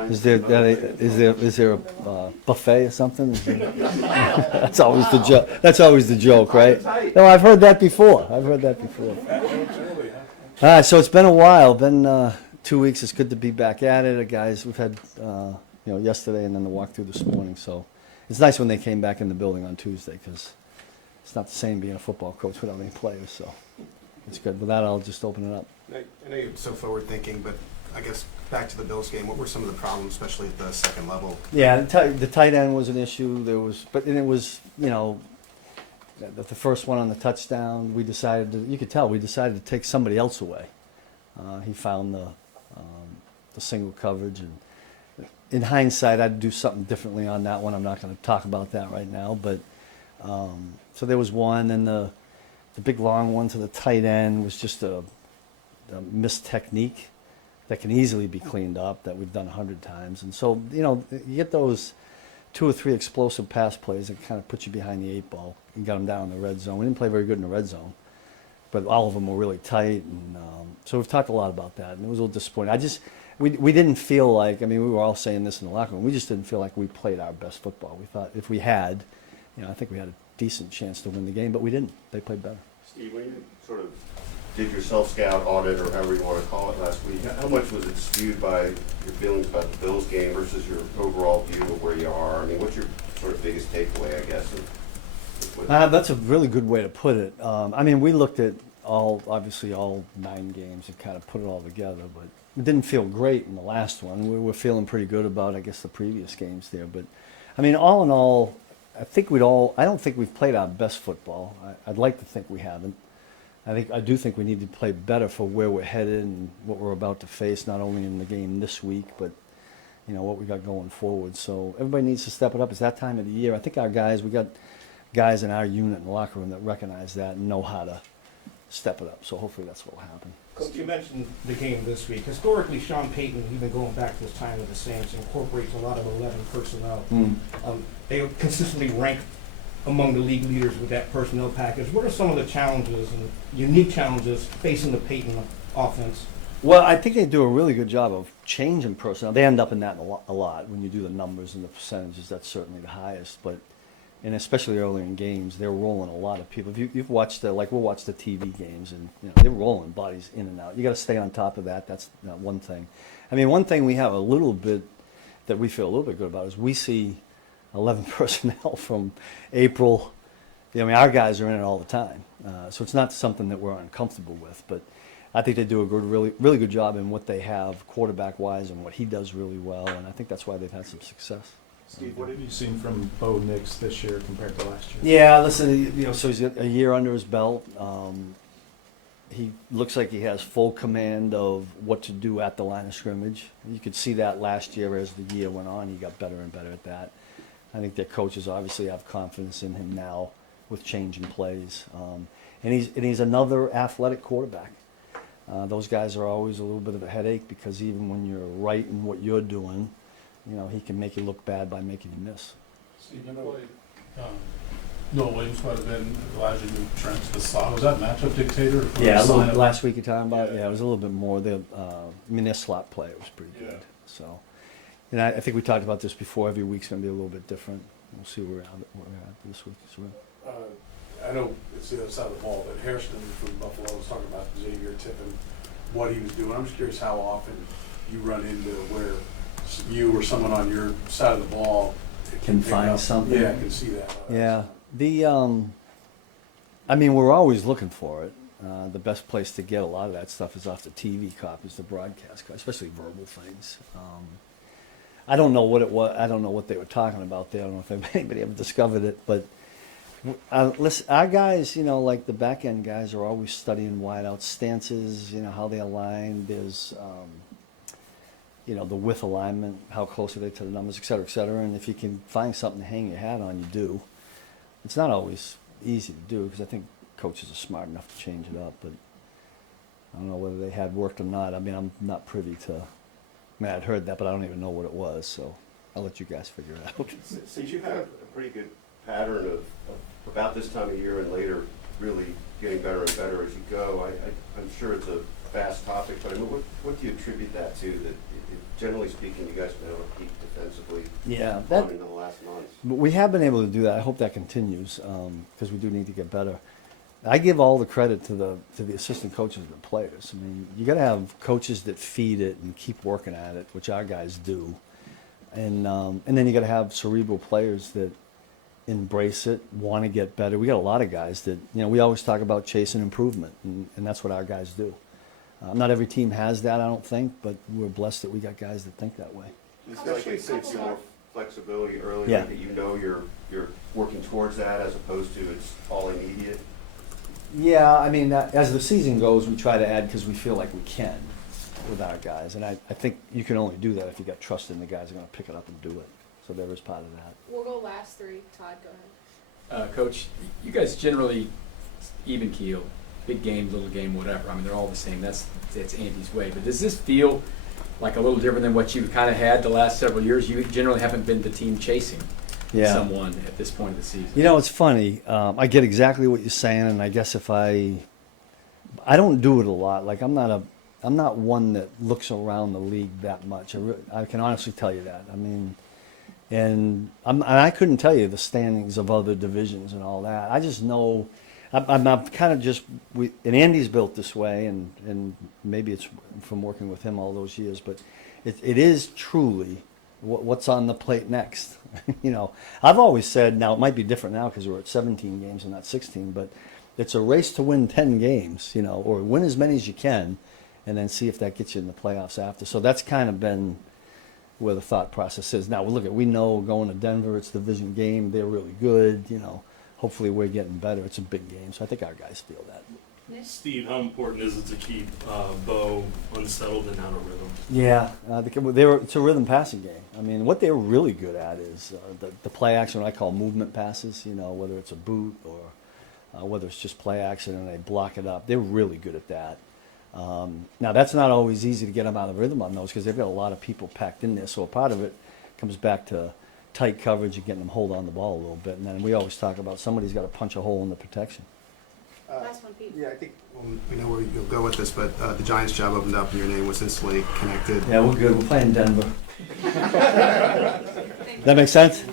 mind. Is there a buffet or something? That's always the joke. That's always the joke, right? No, I've heard that before. So it's been a while. Been 2 weeks. It's good to be back at it, guys. We've had yesterday and then the walkthrough this morning. So it's nice when they came back in the building on Tuesday because it's not the same being a football coach without any players. So it's good. With that, I'll just open it up. I know you're so forward thinking, but I guess back to the Bills game, what were some of the problems, especially at the second level? Yeah, the tight end was an issue. It was the first one on the touchdown. We decided to take somebody else away. He found the single coverage, and in hindsight, I'd do something differently on that one. I'm not going to talk about that right now, but so there was one, and the big long one to the tight end was just a missed technique that can easily be cleaned up, that we've done 100 times. And so, you get those 2 or 3 explosive pass plays that kind of put you behind the 8 ball and got them down in the red zone. We didn't play very good in the red zone, but all of them were really tight. And so we've talked a lot about that, and it was a little disappointing. We didn't feel like, we were all saying this in the locker room, we just didn't feel like we played our best football. We thought if we had, I think we had a decent chance to win the game, but we didn't. They played better. Steve, when you sort of did your self-scout audit, or however you want to call it, last week, how much was it skewed by your feelings about the Bills game versus your overall view of where you are? What's your sort of biggest takeaway, I guess? That's a really good way to put it. We looked at obviously all 9 games and kind of put it all together, but it didn't feel great in the last one. We were feeling pretty good about, I guess, the previous games there. But, all in all, I don't think we've played our best football. I'd like to think we haven't. I do think we need to play better for where we're headed and what we're about to face, not only in the game this week, but what we got going forward. So everybody needs to step it up. It's that time of the year. I think we got guys in our unit in the locker room that recognize that and know how to step it up. So hopefully that's what will happen. Coach, you mentioned the game this week. Historically, Sean Payton, even going back to his time with the Saints, incorporates a lot of 11 personnel. They consistently rank among the league leaders with that personnel package. What are some of the challenges and unique challenges facing the Payton offense? Well, I think they do a really good job of changing personnel. They end up in that a lot when you do the numbers and the percentages. That's certainly the highest, and especially early in games, they're rolling a lot of people. If you've watched we'll watch the TV games, and they're rolling bodies in and out. You got to stay on top of that. That's one thing. One thing we have a little bit that we feel a little bit good about is we see 11 personnel from April. Our guys are in it all the time, so it's not something that we're uncomfortable with. But I think they do a really good job in what they have quarterback-wise and what he does really well, and I think that's why they've had some success. Steve, what have you seen from Bo Nix this year compared to last year? Yeah, listen, so he's got a year under his belt. He looks like he has full command of what to do at the line of scrimmage. You could see that last year as the year went on. He got better and better at that. I think their coaches obviously have confidence in him now with changing plays. And he's another athletic quarterback. Those guys are always a little bit of a headache because even when you're right in what you're doing, he can make you look bad by making you miss. Steve, you played Noah Williams quite a bit, Elijah Trent. Was that matchup dictator? Yeah, last week you're talking about? Yeah, it was a little bit more. Their slot play was pretty good. So, and I think we talked about this before. Every week's going to be a little bit different. We'll see where we're at this week as well. I know it's the other side of the ball, but Harrison from Buffalo was talking about Xavier Tippin, what he was doing. I'm just curious how often you run into where you or someone on your side of the ball can find something. Yeah, I can see that. Yeah. We're always looking for it. The best place to get a lot of that stuff is off the TV copies, the broadcast, especially verbal things. I don't know what it was. I don't know what they were talking about there. I don't know if anybody ever discovered it, but listen, our guys, like the back end guys, are always studying wide out stances. How they align. There's the width alignment, how close are they to the numbers, et cetera, et cetera. And if you can find something to hang your hat on, you do. It's not always easy to do because I think coaches are smart enough to change it up, but I don't know whether they had worked or not. I'm not privy to. I'd heard that, but I don't even know what it was, so I'll let you guys figure it out. Since you have a pretty good pattern of about this time of year and later really getting better and better as you go, I'm sure it's a vast topic, but I mean, what do you attribute that to? That generally speaking, you guys have been able to peak defensively Yeah, in the last months. we have been able to do that. I hope that continues because we do need to get better. I give all the credit to the assistant coaches and the players. I mean, you got to have coaches that feed it and keep working at it, which our guys do, and then you got to have cerebral players that embrace it, want to get better. We got a lot of guys that, you know, we always talk about chasing improvement, and that's what our guys do. Not every team has that, I don't think, but we're blessed that we got guys that think that way. Do you feel like it gives you more flexibility earlier, Yeah. that you know you're working towards that as opposed to it's all immediate? Yeah, I mean, as the season goes, we try to add because we feel like we can with our guys, and I think you can only do that if you got trust in the guys who are going to pick it up and do it. So there is part of that. We'll go last three. Todd, go ahead. Coach, you guys generally even keel, big game, little game, whatever. I mean, they're all the same. That's Andy's way. But does this feel like a little different than what you've kind of had the last several years? You generally haven't been the team chasing someone at this point of the season. You know, it's funny. I get exactly what you're saying, and I guess if I don't do it a lot. Like I'm not one that looks around the league that much. I can honestly tell you that. I mean, and I couldn't tell you the standings of other divisions and all that. I just know I'm kind of just and Andy's built this way, and maybe it's from working with him all those years, but it is truly what's on the plate next. You know, I've always said, now it might be different now because we're at 17 games and not 16, but it's a race to win 10 games, you know, or win as many as you can, and then see if that gets you in the playoffs after. So that's kind of been where the thought process is. Now, look, we know going to Denver, it's a division game. They're really good, you know. Hopefully we're getting better. It's a big game, so I think our guys feel that. Steve, how important is it to keep Bo unsettled and out of rhythm? Yeah, it's a rhythm passing game. I mean, what they're really good at is the play action, what I call movement passes, you know, whether it's a boot or whether it's just play action and they block it up. They're really good at that. Now, that's not always easy to get them out of rhythm on those because they've got a lot of people packed in there, so a part of it comes back to tight coverage and getting them hold on the ball a little bit. And then we always talk about somebody's got to punch a hole in the protection. Last one, Pete. Yeah, I think we know where you'll go with this, but the Giants job opened up and your name was instantly connected. Yeah, we're good. We're playing Denver. Thank you. That make sense?